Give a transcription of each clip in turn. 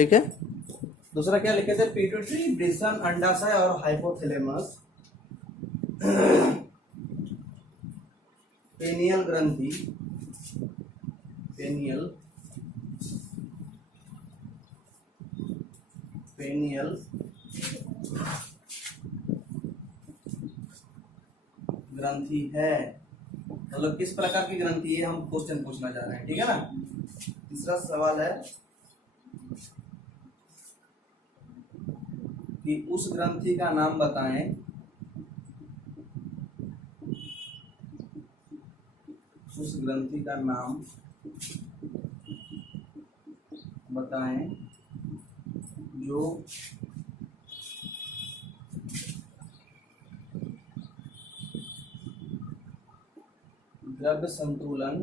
ठीक है। दूसरा क्या लिखे थे, पिट्यूटरी, वृषण, अंडाशय और हाइपोथैलेमस, पेनियल ग्रंथि, पेनियल ग्रंथि है, मतलब किस प्रकार की ग्रंथि है, हम क्वेश्चन पूछना चाह रहे हैं, ठीक है ना। तीसरा सवाल है कि उस ग्रंथि का नाम बताएं, उस ग्रंथि का नाम बताएं जो द्रव्य संतुलन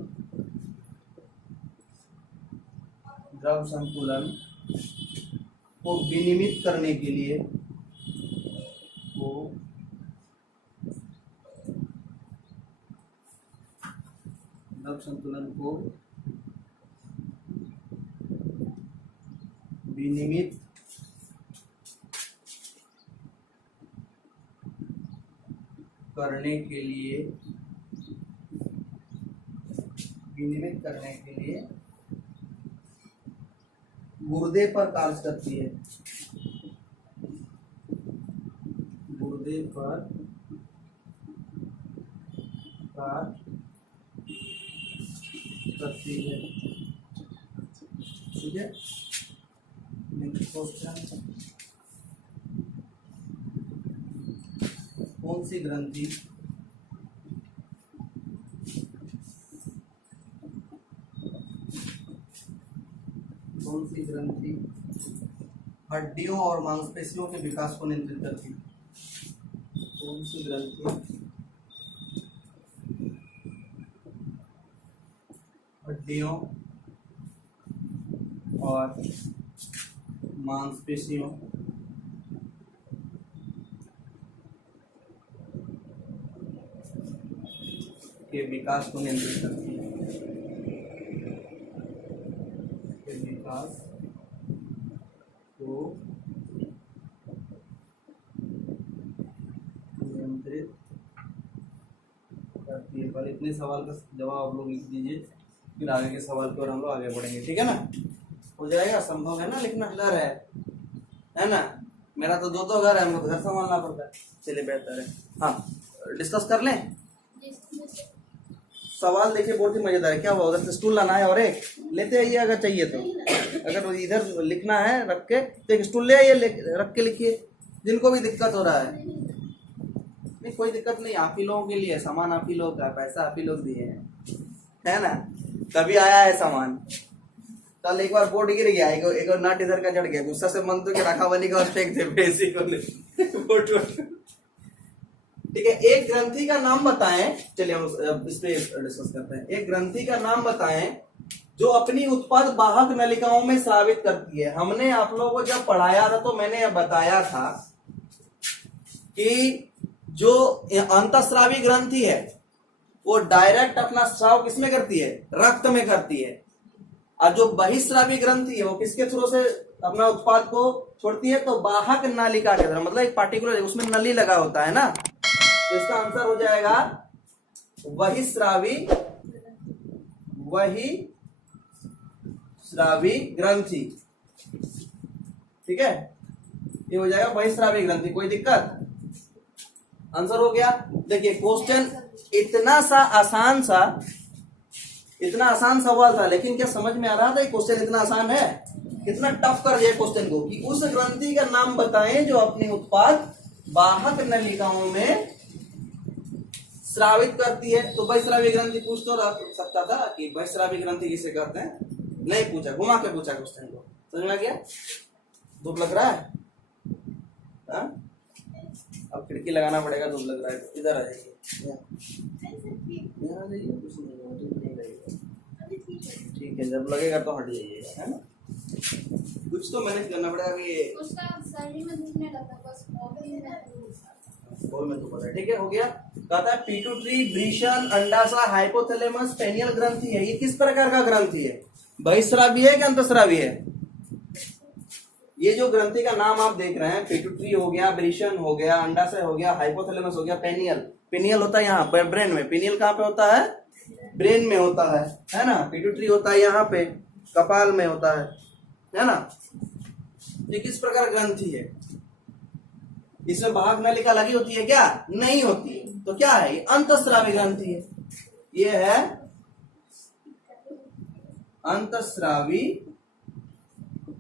को विनियमित करने के लिए, द्रव्य संतुलन को विनियमित करने के लिए गुर्दे पर कार्य करती है, गुर्दे पर कार्य करती है, ठीक है। नेक्स्ट क्वेश्चन, कौन सी ग्रंथि हड्डियों और मांसपेशियों के विकास को नियंत्रित करती है, कौन सी ग्रंथि हड्डियों और मांसपेशियों के विकास को नियंत्रित करती है, के विकास को नियंत्रित करती है। पर इतने सवाल का जवाब आप लोग लिख दीजिए, फिर आगे के सवाल की ओर हम लोग आगे बढ़ेंगे, ठीक है ना। हो जाएगा, संभव है ना लिखना, डर है ना। मेरा तो दो घर है, हमको घर संभालना पड़ता है, चलिए बेहतर है। हाँ, डिस्कस कर लें। सवाल देखिए बहुत ही मजेदार है। क्या हुआ, उधर से स्टूल लाना है और एक लेते आइए अगर चाहिए तो, अगर इधर लिखना है रख के तो एक स्टूल ले आइए, रख के लिखिए, जिनको भी दिक्कत हो रहा है। नहीं कोई दिक्कत नहीं, आप ही लोगों के लिए, सामान आप ही लोग का, पैसा आप ही लोग दिए हैं, है ना। तभी आया है सामान। कल एक बार बोर्ड गिर गया, एक और नाट इधर का चढ़ गया, गुस्सा से मन तो के रखा वाली का और फेंक दे बेसी को बोर्ड। ठीक है, एक ग्रंथि का नाम बताएं, चलिए हम इस पे डिस्कस करते हैं। एक ग्रंथि का नाम बताएं जो अपनी उत्पाद वाहक नलिकाओं में स्रावित करती है। हमने आप लोगों को जब पढ़ाया था तो मैंने यह बताया था कि जो अंतःस्रावी ग्रंथि है वो डायरेक्ट अपना स्राव किसमें करती है, रक्त में करती है, और जो बहिस्रावी ग्रंथि है वो किसके थ्रू से अपना उत्पाद को छोड़ती है, तो वाहक नालिका के द्वारा, मतलब एक पार्टिकुलर उसमें नली लगा होता है ना। तो इसका आंसर हो जाएगा बहिस्रावी ग्रंथि, ठीक है। ये हो जाएगा बहिस्रावी ग्रंथि, कोई दिक्कत, आंसर हो गया। देखिए क्वेश्चन इतना आसान सवाल था, लेकिन क्या समझ में आ रहा था क्वेश्चन इतना आसान है, कितना टफ कर दिया क्वेश्चन को कि उस ग्रंथि का नाम बताएं जो अपने उत्पाद वाहक नलिकाओं में स्रावित करती है। तो बहिस्रावी ग्रंथि पूछ तो सकता था कि बहिस्रावी ग्रंथि किसे कहते हैं, नहीं पूछा, घुमा के पूछा क्वेश्चन को, समझ में आ गया। धूप लग रहा है, अब खिड़की लगाना पड़ेगा, धूप लग रहा है तो इधर आ जाइए, ठीक है, जब लगेगा तो हट जाइएगा, है ना। कुछ तो मैनेज करना पड़ेगा कि में तो पता है, ठीक है, हो गया। कहता है पिट्यूटरी, वृषण, अंडाशय, हाइपोथैलेमस, पेनियल ग्रंथि है। ये किस प्रकार का ग्रंथि है, बहिस्रावी है कि अंतःस्रावी है, ये जो ग्रंथि का नाम आप देख रहे हैं, पिट्यूटरी हो गया, ब्रिशन हो गया, अंडाशय हो गया, हाइपोथैलेमस हो गया, पेनियल। पेनियल होता है यहाँ पर ब्रेन में। पिनियल कहाँ पे होता है? ब्रेन में होता है ना। पिट्यूटरी होता है यहाँ पे कपाल में होता है ना। ये किस प्रकार ग्रंथि है? इसमें वाहक नलिका लगी होती है क्या? नहीं होती है। तो क्या है? ये अंतस्रावी ग्रंथि है। ये है अंतस्रावी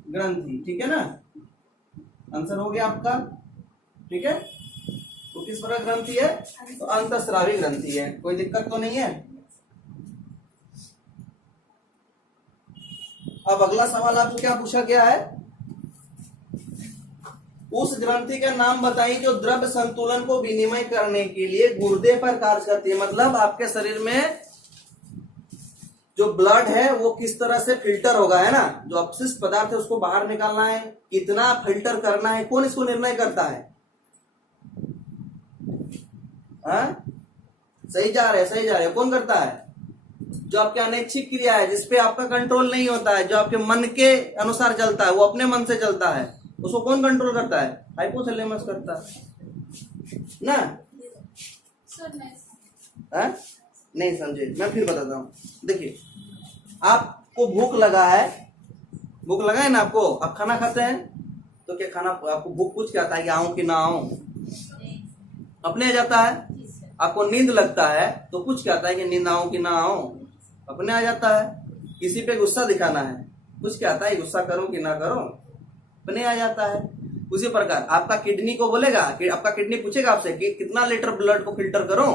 ग्रंथि, ठीक है ना। आंसर हो गया आपका, ठीक है। तो किस प्रकार ग्रंथि है? तो अंतस्रावी ग्रंथि है। कोई दिक्कत तो नहीं है। अब अगला सवाल आपको क्या पूछा गया है? उस ग्रंथि का नाम बताइए जो द्रव्य संतुलन को विनिमय करने के लिए गुर्दे पर कार्य करती है। मतलब आपके शरीर में जो ब्लड है वो किस तरह से फिल्टर होगा, है ना। जो अपशिष्ट पदार्थ है उसको बाहर निकालना है, कितना फिल्टर करना है, कौन इसको निर्णय करता है? सही जा रहे कौन करता है? जो आपके अनैच्छिक क्रिया है, जिसपे आपका कंट्रोल नहीं होता है, जो आपके मन के अनुसार चलता है, वो अपने मन से चलता है, उसको कौन कंट्रोल करता है? हाइपोथैलेमस करता है ना। नहीं समझे, मैं फिर बताता हूँ। देखिए, आपको भूख लगा है ना आपको, आप खाना खाते हैं तो क्या खाना आपको भूख पूछ के आता है कि आऊं कि ना आऊं? अपने आ जाता है। आपको नींद लगता है तो पूछ के आता है कि नींद आऊं कि ना आऊं? अपने आ जाता है। किसी पे गुस्सा दिखाना है, पूछ के आता है गुस्सा करूं कि ना करूं? अपने आ जाता है। उसी प्रकार आपका किडनी को बोलेगा कि आपका किडनी पूछेगा आपसे कि कितना लीटर ब्लड को फिल्टर करूं,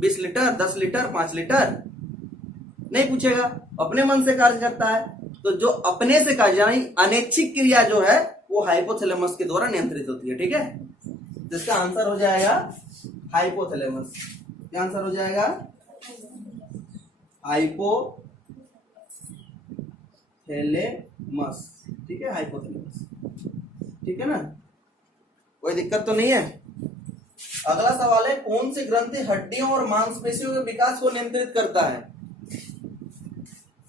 20 लीटर, 10 लीटर, 5 लीटर? नहीं पूछेगा, अपने मन से कार्य करता है। तो जो अपने से कार्य यानी अनैच्छिक क्रिया जो है वो हाइपोथैलेमस के द्वारा नियंत्रित होती है, ठीक है। जिसका आंसर हो जाएगा हाइपोथैलेमस। क्या आंसर हो जाएगा? हाइपोथैलेमस, ठीक है, हाइपोथैलेमस, ठीक है ना। कोई दिक्कत तो नहीं है। अगला सवाल है, कौन सी ग्रंथि हड्डियों और मांसपेशियों के विकास को नियंत्रित करता है?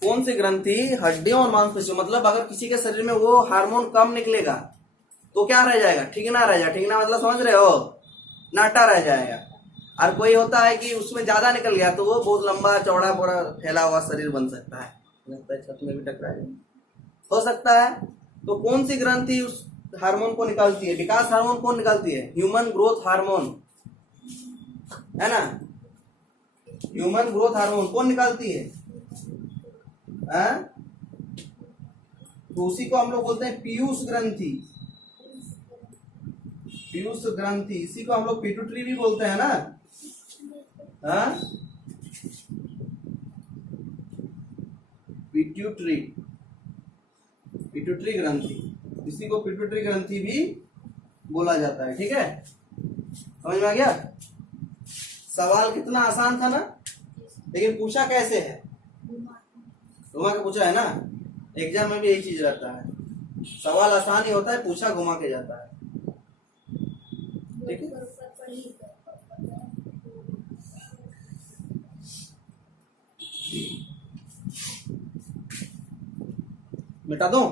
कौन सी ग्रंथि हड्डियों और मांसपेशियों, मतलब अगर किसी के शरीर में वो हार्मोन कम निकलेगा तो क्या रह जाएगा? ठीकना रह जाएगा। ठीकना मतलब समझ रहे हो? नाटा रह जाएगा। और कोई होता है कि उसमें ज्यादा निकल गया तो वो बहुत लंबा चौड़ा पूरा फैला हुआ शरीर बन सकता है, छत में भी टकराए हो सकता है। तो कौन सी ग्रंथि उस हार्मोन को निकालती है? विकास हार्मोन कौन निकालती है? ह्यूमन ग्रोथ हार्मोन, है ना। ह्यूमन ग्रोथ हार्मोन कौन निकालती है? तो उसी को हम लोग बोलते हैं पीयूष ग्रंथि। पीयूष ग्रंथि, इसी को हम लोग पिट्यूटरी भी बोलते हैं ना। पिट्यूटरी, पिट्यूटरी ग्रंथि, इसी को पिट्यूटरी ग्रंथि भी बोला जाता है, ठीक है। समझ में आ गया? सवाल कितना आसान था ना, लेकिन पूछा कैसे है? घुमा के पूछा है ना। एग्जाम में भी यही चीज रहता है, सवाल आसान ही होता है, पूछा घुमा के जाता है, ठीक है। मिटा दूं?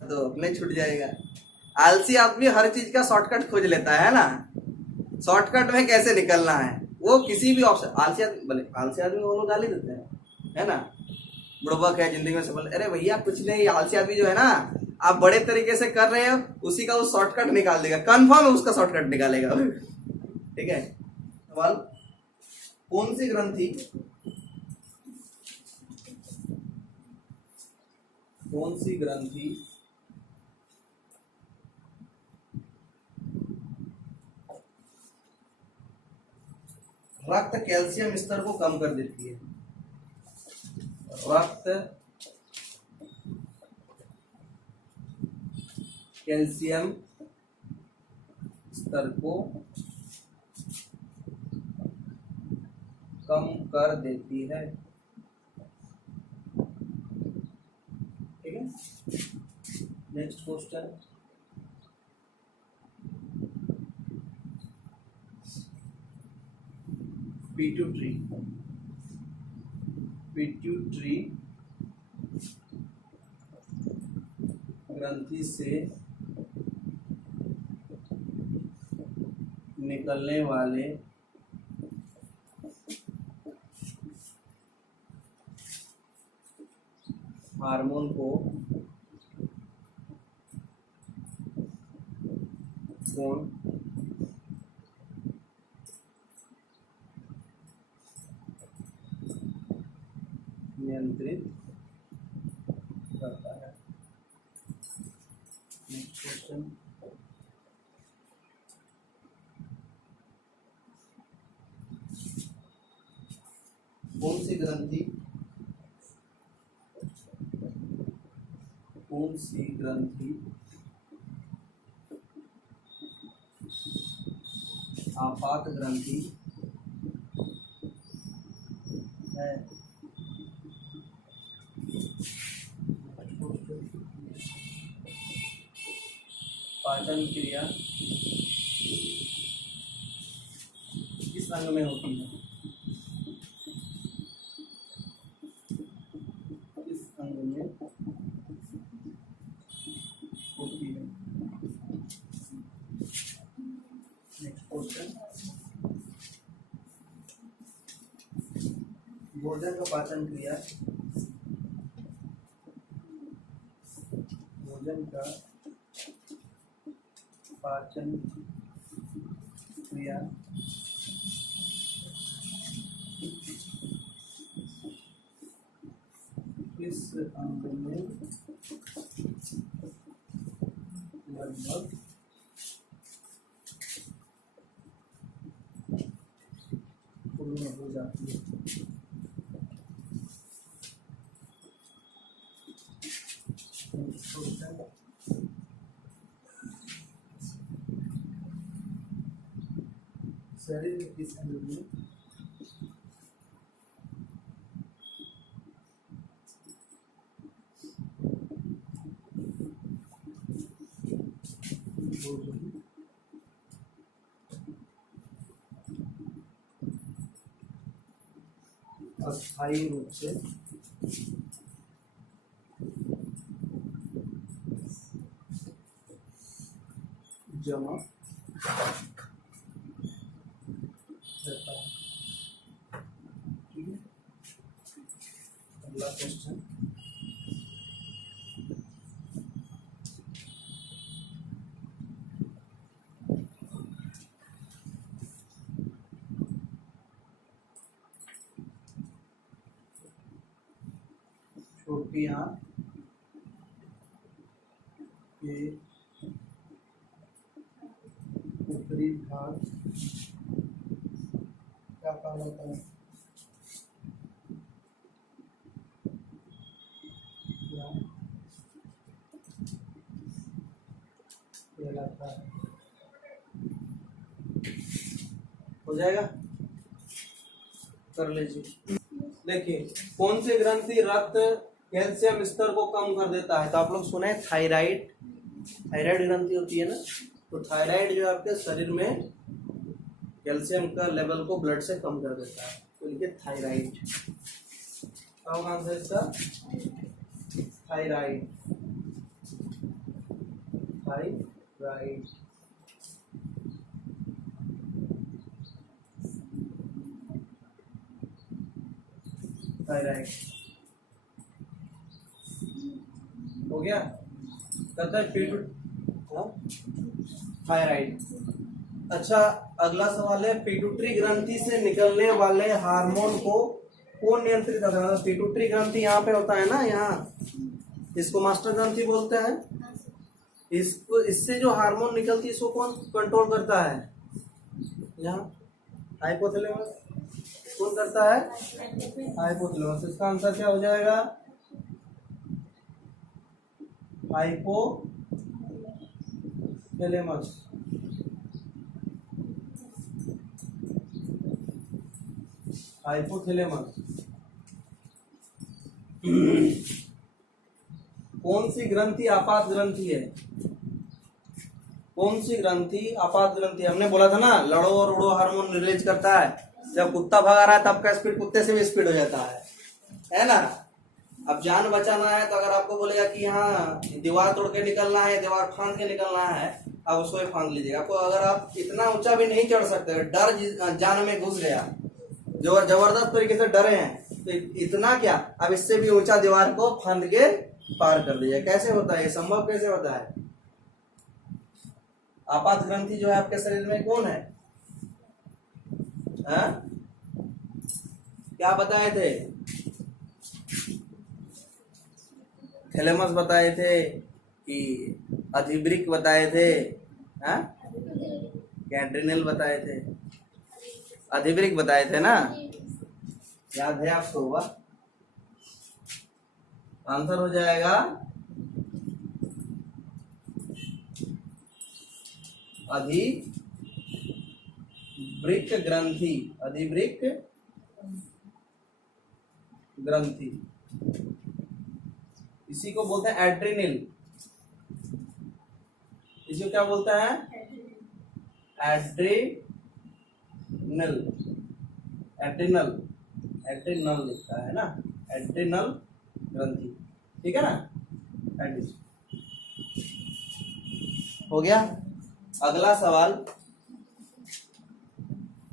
तो अपने छूट जाएगा। आलसी आदमी हर चीज का शॉर्टकट खोज लेता है ना। शॉर्टकट में कैसे निकलना है वो किसी भी ऑप्शन। आलसी आदमी, भले आलसी आदमी वो लोग गाली देते हैं, है ना। बुड़बक है जिंदगी में सफल। अरे भैया कुछ नहीं, आलसी आदमी जो है ना, आप बड़े तरीके से कर रहे हो, उसी का वो शॉर्टकट निकाल देगा, कंफर्म है उसका शॉर्टकट निकालेगा, ठीक है। सवाल, कौन सी ग्रंथि, कौन सी ग्रंथि रक्त कैल्शियम स्तर को कम कर देती है? रक्त कैल्शियम स्तर को कम कर देती है। ठीक है, नेक्स्ट क्वेश्चन। पिट्यूटरी ग्रंथि से निकलने वाले हार्मोन को कौन नियंत्रित करता है? Next question. कौन सी ग्रंथि आपात ग्रंथि है? पाचन क्रिया किस अंग में होती है? किस अंग में होती है? Next question. भोजन का पाचन क्रिया, भोजन का पाचन क्रिया किस अंग में लगभग पूर्ण हो जाती है? शरीर में किस अंग में अस्थायी रूप से जमा रहता है? ठीक है, अगला क्वेश्चन। छोटी आंत के ऊपरी भाग क्या कहा जाता है? कहलाता है? हो जाएगा, कर लीजिए। देखिए, कौन सी ग्रंथि रक्त कैल्शियम स्तर को कम कर देता है? तो आप लोग सुने थायराइड, थायराइड ग्रंथि होती है ना, तो थायराइड जो है आपके शरीर में कैल्शियम का लेवल को ब्लड से कम कर देता है, तो लिखिए थायराइड। क्या होगा आंसर इसका? Thyroid, thyroid. थायराइड हो गया। कहता है थायराइड। अच्छा, अगला सवाल है, पिट्यूटरी ग्रंथि से निकलने वाले हार्मोन को कौन नियंत्रित करता है? पिट्यूटरी ग्रंथि यहाँ पे होता है ना, यहाँ इसको मास्टर ग्रंथि बोलते हैं। इसको, इससे जो हार्मोन निकलती है इसको कौन कंट्रोल करता है? यहाँ हाइपोथैलेमस, कौन करता है? हाइपोथैलेमस। इसका आंसर क्या हो जाएगा? हाइपोथैलेमस। हाइपोथैलेमस। कौन सी ग्रंथि आपात ग्रंथि है? कौन सी ग्रंथि आपात ग्रंथि? हमने बोला था ना, लड़ो और उड़ो हार्मोन रिलीज करता है। जब कुत्ता भगा रहा है तब का स्पीड कुत्ते से भी स्पीड हो जाता है ना। अब जान बचाना है तो अगर आपको बोलेगा कि हाँ दीवार तोड़ के निकलना है, दीवार फांद के निकलना है, आप उसको ही फांद लीजिएगा। आपको अगर आप इतना ऊंचा भी नहीं चढ़ सकते, डर जान में घुस गया, जो जबरदस्त तरीके से डरे हैं, तो इतना क्या, अब इससे भी ऊंचा दीवार को फांद के पार कर दीजिए। कैसे होता है ये? संभव कैसे होता है? आपात ग्रंथि जो है आपके शरीर में कौन है? हाँ? क्या बताए थे? थैलेमस बताए थे कि अधिवृक्क बताए थे? हाँ? एड्रिनल बताए थे? अधिवृक्क बताए थे ना? याद है आपको? हुआ आंसर हो जाएगा अधिवृक्क ग्रंथि। अधिवृक्क ग्रंथि, इसी को बोलते हैं एड्रिनल। इसको क्या बोलता है? एड्रिनल। एड्रिनल, एड्रिनल लिखता है ना, एड्रिनल ग्रंथि। ठीक है ना? एड्रिनल हो गया। अगला सवाल।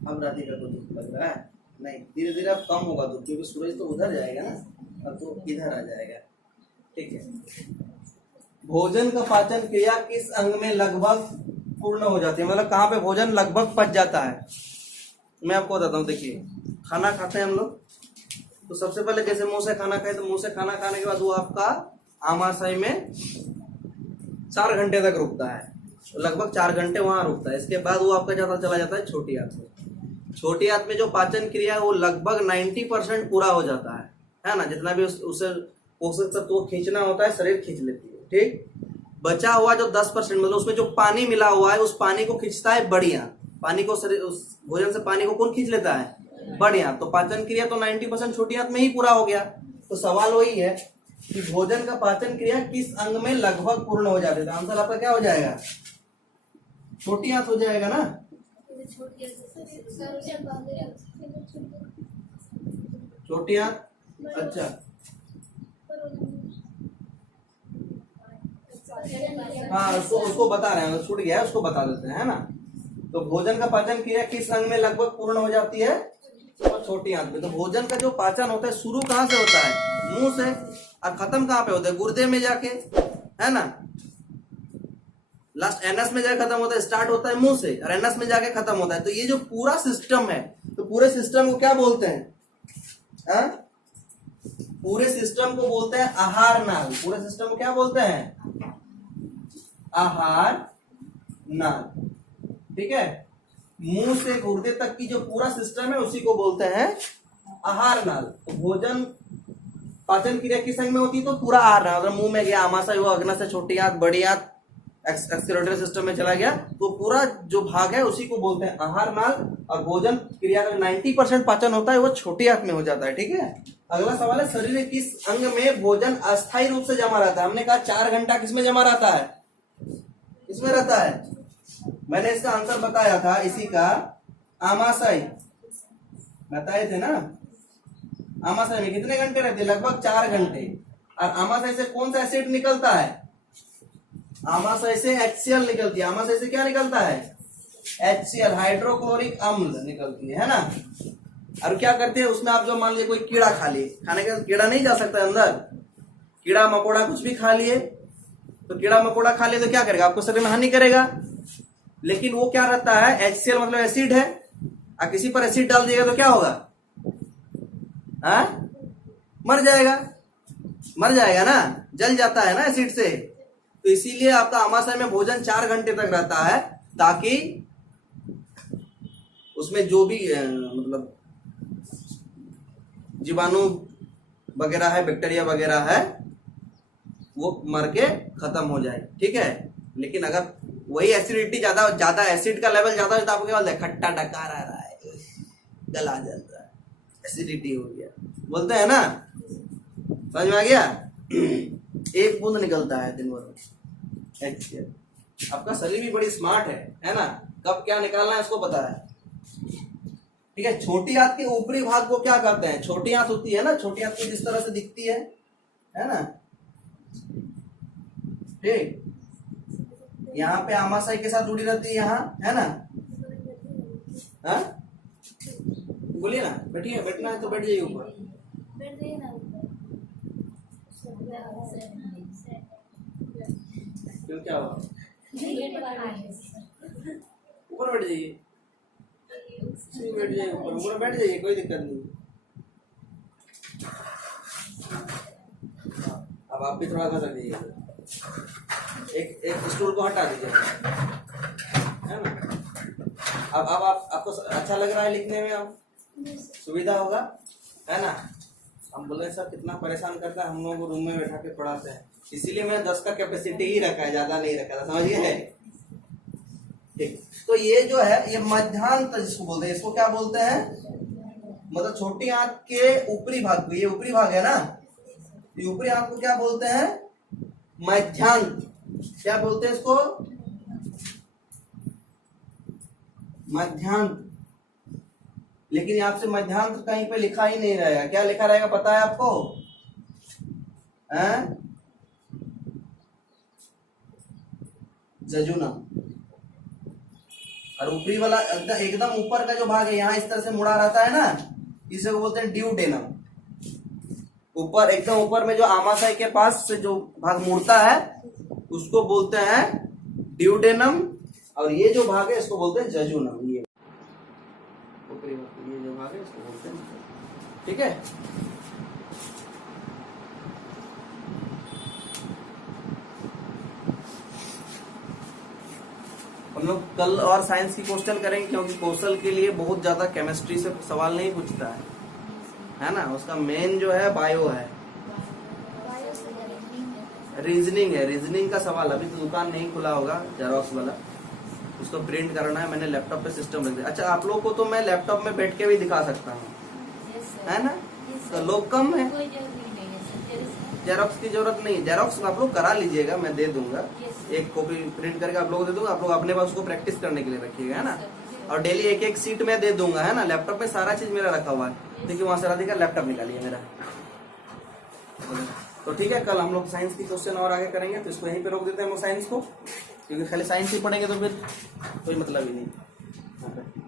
अब राधिका को दुख लग रहा है? नहीं, धीरे धीरे अब कम होगा दुख, क्योंकि सूरज तो उधर जाएगा ना, अब तो इधर आ जाएगा। ठीक है। भोजन का पाचन क्रिया किस अंग में लगभग पूर्ण हो जाती है? मतलब कहाँ पे भोजन लगभग पच जाता है? मैं आपको बताता हूँ। देखिए, खाना खाते हैं हम लोग, तो सबसे पहले जैसे मुंह से खाना खाए, तो मुंह से खाना खाने के बाद वो आपका आमाशय में 4 घंटे तक रुकता है, लगभग 4 घंटे वहां रुकता है। इसके बाद वो आपका चला जाता है छोटी आंत में। छोटी आंत में जो पाचन क्रिया है वो लगभग 90% पूरा हो जाता है ना। जितना भी उसे पोषक तत्व को खींचना होता है, शरीर खींच लेती है। ठीक। बचा हुआ जो 10%, मतलब उसमें जो पानी मिला हुआ है, उस पानी को खींचता है बड़ी आंत। पानी को शरीर, उस भोजन से पानी को कौन खींच लेता है? बड़ी आंत। तो पाचन क्रिया तो 90% छोटी आंत में ही पूरा हो गया। तो सवाल वही है कि भोजन का पाचन क्रिया किस अंग में लगभग पूर्ण हो जाता है? आंसर आपका क्या हो जाएगा? छोटी आंत हो जाएगा ना। छोटी आंत। अच्छा, हाँ, उसको बता रहे हैं, छूट गया है, उसको बता देते हैं, है ना। तो भोजन का पाचन क्रिया किस अंग में लगभग पूर्ण हो जाती है? और छोटी आंत में। तो भोजन का जो पाचन होता है शुरू कहाँ से होता है? मुंह से। और खत्म कहाँ पे होता है? गुर्दे में जाके, है ना। लास्ट एनएस में जाके खत्म होता है। स्टार्ट होता है मुंह से और एनएस में जाके खत्म होता है। तो ये जो पूरा सिस्टम है, तो पूरे सिस्टम को क्या बोलते हैं? पूरे सिस्टम को बोलते हैं आहार नाल। पूरे सिस्टम को क्या बोलते हैं? आहार नाल। ठीक है। मुंह से गुर्दे तक की जो पूरा सिस्टम है उसी को बोलते हैं आहार नाल। तो भोजन पाचन क्रिया किस अंग में होती है? तो पूरा आहार नाल। अगर मुंह में गया, आमाशय हुआ, अग्नाशय, छोटी आंत, बड़ी आंत, एक्सक्रीटरी सिस्टम में चला गया, तो पूरा जो भाग है उसी को बोलते हैं आहार नाल। और भोजन क्रिया का 90% पाचन होता है वो छोटी आंत में हो जाता है। ठीक है। अगला सवाल है, शरीर में किस अंग में भोजन अस्थायी रूप से जमा रहता है? हमने कहा 4 घंटा किसमें जमा रहता है? किसमें रहता है? मैंने इसका आंसर बताया था, इसी का आमाशय बताए थे ना। आमाशय में कितने घंटे रहते हैं? लगभग 4 घंटे। और आमाशय से कौन सा एसिड निकलता है? आमाशय से HCl निकलती है। आमाशय से क्या निकलता है? HCl, हाइड्रोक्लोरिक अम्ल निकलती है ना। और क्या करते हैं उसमें? आप जो मान लीजिए कोई कीड़ा खा लिए, खाने का कीड़ा नहीं जा सकता अंदर, कीड़ा मकोड़ा कुछ भी खा लिए, तो कीड़ा मकोड़ा खा लिए तो क्या करेगा? आपको शरीर में हानि करेगा। लेकिन वो क्या रहता है? HCl मतलब एसिड है। और किसी पर एसिड डाल दिएगा तो क्या होगा? मर जाएगा। मर जाएगा ना, जल जाता है ना एसिड से। तो इसीलिए आपका आमाशय में भोजन 4 घंटे तक रहता है, ताकि उसमें जो भी मतलब जीवाणु वगैरह है, बैक्टीरिया वगैरह है, वो मर के खत्म हो जाए, ठीक है। लेकिन अगर वही एसिडिटी ज्यादा एसिड का लेवल ज्यादा हो तो आपको क्या बोलते हैं, खट्टा डकार आ रहा है, गला जल रहा है, एसिडिटी हो गया, बोलते हैं ना। समझ में आ गया? एक बूंद निकलता है दिन भर HCl। आपका शरीर भी बड़ी स्मार्ट है ना, कब क्या निकालना है उसको पता है, ठीक है। छोटी आंत के ऊपरी भाग को क्या कहते हैं, छोटी आंत होती है ना, छोटी आंत को जिस तरह से दिखती है ना, ठीक। यहाँ पे आमाशय के साथ जुड़ी रहती है, यहाँ है ना, हाँ बोलिए ना, बैठिए, बैठना है तो बैठ जाइए ऊपर। क्यों, क्या हुआ? ऊपर बैठ जाइए, बैठ जाइए ऊपर, ऊपर बैठ जाइए, कोई दिक्कत नहीं। अब आप भी थोड़ा कर दीजिए, एक स्टूल को हटा दीजिए, है ना। अब आपको अच्छा लग रहा है लिखने में, अब सुविधा होगा, है ना। हम बोले सर कितना परेशान करता है, हम लोगों को रूम में बैठा के पढ़ाते हैं, इसीलिए मैंने 10 का कैपेसिटी ही रखा है, ज्यादा नहीं रखा था, समझ गए, ठीक। तो ये जो है ये मध्यांत जिसको बोलते हैं, इसको क्या बोलते हैं, मतलब छोटी आंत के ऊपरी भाग को, ये ऊपरी भाग है ना, ये ऊपरी आंत को क्या बोलते हैं, मध्यांत। क्या बोलते हैं इसको, मध्यांत। लेकिन यहाँ से मध्यांत कहीं पे लिखा ही नहीं रहेगा, क्या लिखा रहेगा पता है आपको, हैं? जजुनम। और ऊपरी वाला एकदम ऊपर का जो भाग है, यहाँ इस तरह से मुड़ा रहता है ना, इसे को बोलते हैं ड्यूडेनम। ऊपर एकदम ऊपर में जो आमाशय के पास से जो भाग मुड़ता है उसको बोलते हैं ड्यूडेनम, और ये जो भाग है इसको बोलते हैं जजुनम। ये जो भाग है इसको बोलते हैं, ठीक है। हम लोग कल और साइंस की क्वेश्चन करेंगे, क्योंकि कौशल के लिए बहुत ज्यादा केमिस्ट्री से सवाल नहीं पूछता है ना, उसका मेन जो है बायो है, रीजनिंग है, रीजनिंग का सवाल। अभी तो दुकान नहीं खुला होगा जेरोक्स वाला, उसको प्रिंट करना है, मैंने लैपटॉप पे सिस्टम रख दिया। अच्छा, आप लोग को तो मैं लैपटॉप में बैठ के भी दिखा सकता हूँ, है ना, तो लोग कम है, जेरोक्स की जरूरत नहीं, जेरोक्स आप लोग करा लीजिएगा, मैं दे दूंगा, एक कॉपी प्रिंट करके आप लोग दे दूंगा, आप लोग अपने पास उसको प्रैक्टिस करने के लिए रखिएगा, है ना। और डेली एक एक सीट में दे दूंगा, है ना। लैपटॉप में सारा चीज मेरा रखा हुआ है, देखिए वहां से राधिका लैपटॉप निकालिए मेरा। तो ठीक है, कल हम लोग साइंस की क्वेश्चन और आगे करेंगे, तो इसको यहीं पे रोक देते हैं हम लोग साइंस को, क्योंकि खाली साइंस ही पढ़ेंगे तो फिर कोई मतलब ही नहीं।